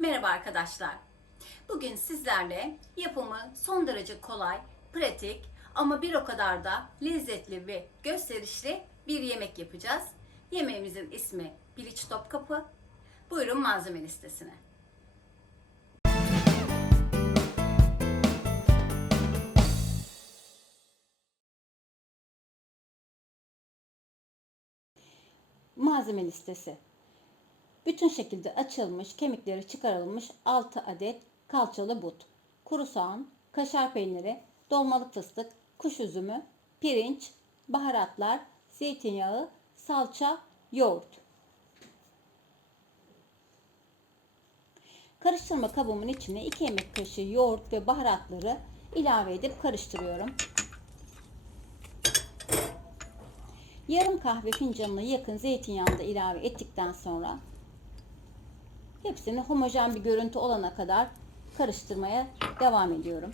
Merhaba arkadaşlar. Bugün sizlerle yapımı son derece kolay, pratik ama bir o kadar da lezzetli ve gösterişli bir yemek yapacağız. Yemeğimizin ismi piliç topkapı. Buyurun malzeme listesine. Malzeme listesi. Bütün şekilde açılmış, kemikleri çıkarılmış 6 adet kalçalı but, kuru soğan, kaşar peyniri, dolmalık fıstık, kuş üzümü, pirinç, baharatlar, zeytinyağı, salça, yoğurt. Karıştırma kabımın içine 2 yemek kaşığı yoğurt ve baharatları ilave edip karıştırıyorum. Yarım kahve fincanına yakın zeytinyağını da ilave ettikten sonra hepsini homojen bir görüntü olana kadar karıştırmaya devam ediyorum.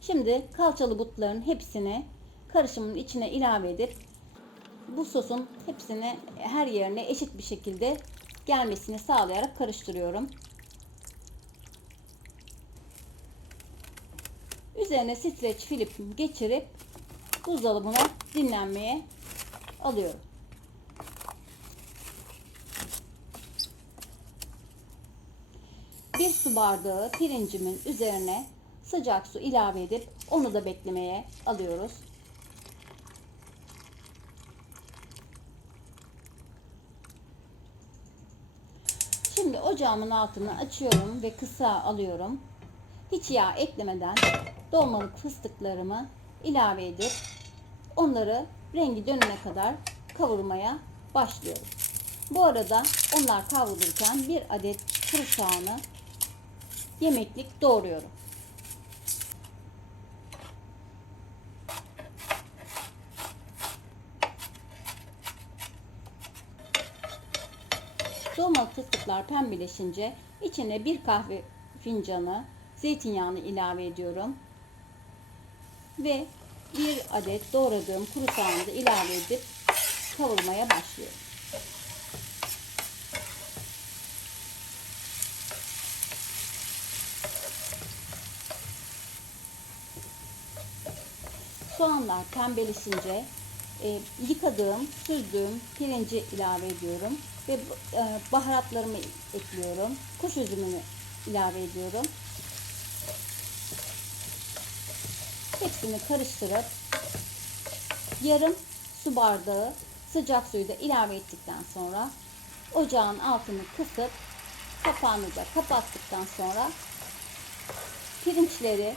Şimdi kalçalı butların hepsini karışımın içine ilave edip bu sosun hepsini her yerine eşit bir şekilde gelmesini sağlayarak karıştırıyorum. Üzerine streç film geçirip buzdolabına dinlenmeye alıyorum. Bir su bardağı pirincimin üzerine sıcak su ilave edip onu da beklemeye alıyoruz. Şimdi ocağımın altını açıyorum ve kısa alıyorum. Hiç yağ eklemeden dolmalık fıstıklarımı ilave edip onları rengi dönene kadar kavurmaya başlıyorum. Bu arada onlar kavrulurken bir adet kuru soğanı yemeklik doğruyorum. Dolmalık fıstıklar pembeleşince içine bir kahve fincanı zeytinyağını ilave ediyorum. Ve bir adet doğradığım kuru soğanı da ilave edip kavurmaya başlıyorum. Soğanlar pembeleşince yıkadığım, süzdüğüm pirinci ilave ediyorum ve baharatlarımı ekliyorum. Kuş üzümünü ilave ediyorum. Hepsini karıştırıp yarım su bardağı sıcak suyu da ilave ettikten sonra ocağın altını kısıp kapağını da kapattıktan sonra pirinçleri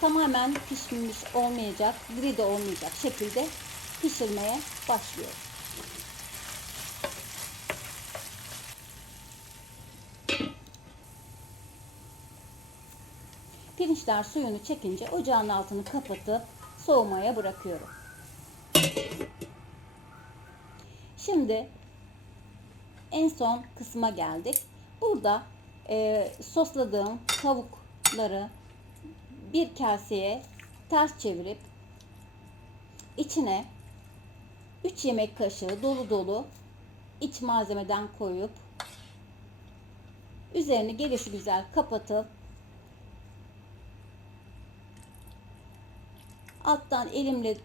tamamen pişmiş olmayacak, diri de olmayacak şekilde pişirmeye başlıyorum. Pirinçler suyunu çekince ocağın altını kapatıp soğumaya bırakıyorum. Şimdi en son kısma geldik. Burada sosladığım tavukları bir kaseye ters çevirip içine 3 yemek kaşığı dolu dolu iç malzemeden koyup üzerini gelişigüzel kapatıp alttan elimle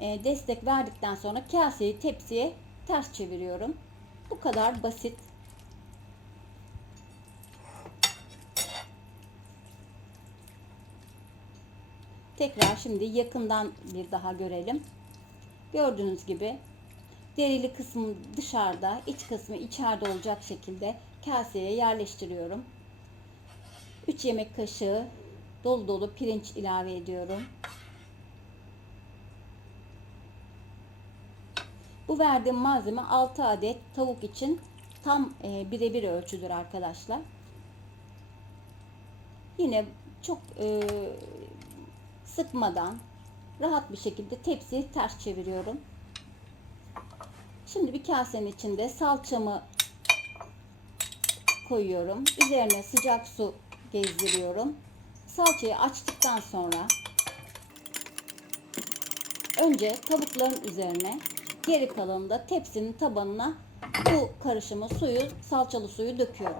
destek verdikten sonra kaseyi tepsiye ters çeviriyorum. Bu kadar basit. Tekrar şimdi yakından bir daha görelim. Gördüğünüz gibi derili kısmı dışarıda, iç kısmı içeride olacak şekilde kaseye yerleştiriyorum. 3 yemek kaşığı dolu dolu pirinç ilave ediyorum. Bu verdiğim malzeme 6 adet tavuk için tam birebir ölçüdür arkadaşlar. Yine çok sıkmadan rahat bir şekilde tepsiyi ters çeviriyorum. Şimdi bir kasenin içinde salçamı koyuyorum. Üzerine sıcak su gezdiriyorum. Salçayı açtıktan sonra önce tavukların üzerine Geri kalanında tepsinin tabanına bu karışımı, salçalı suyu döküyorum.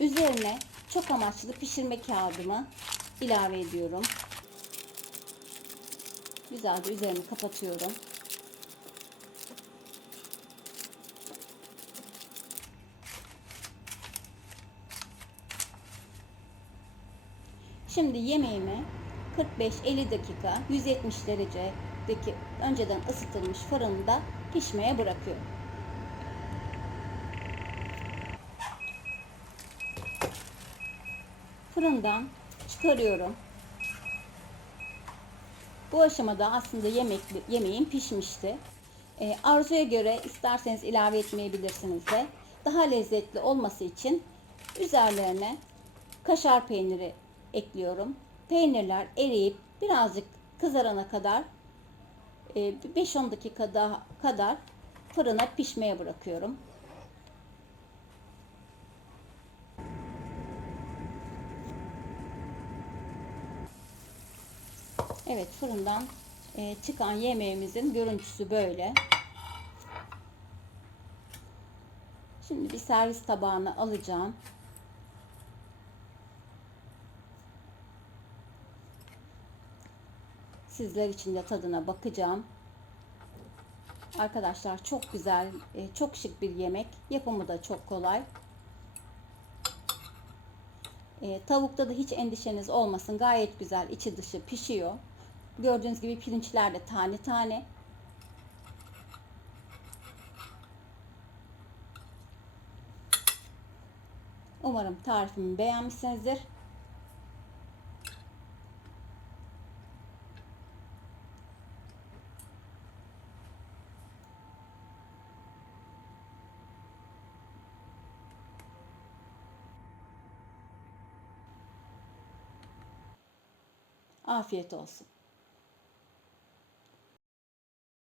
Üzerine çok amaçlı pişirme kağıdımı ilave ediyorum. Güzelce üzerini kapatıyorum. Şimdi yemeğimi 45-50 dakika 170 derecedeki önceden ısıtılmış fırında pişmeye bırakıyorum. Fırından çıkarıyorum. Bu aşamada aslında yemeğim pişmişti. Arzuya göre isterseniz ilave etmeyebilirsiniz de. Daha lezzetli olması için üzerlerine kaşar peyniri ekliyorum. Peynirler eriyip birazcık kızarana kadar 5-10 dakika kadar fırına pişmeye bırakıyorum. Evet, fırından çıkan yemeğimizin görüntüsü böyle. Şimdi bir servis tabağına alacağım. Sizler için de tadına bakacağım. Arkadaşlar çok güzel, çok şık bir yemek. Yapımı da çok kolay. Tavukta da hiç endişeniz olmasın. Gayet güzel içi dışı pişiyor. Gördüğünüz gibi pirinçler de tane tane. Umarım tarifimi beğenmişsinizdir. Afiyet olsun.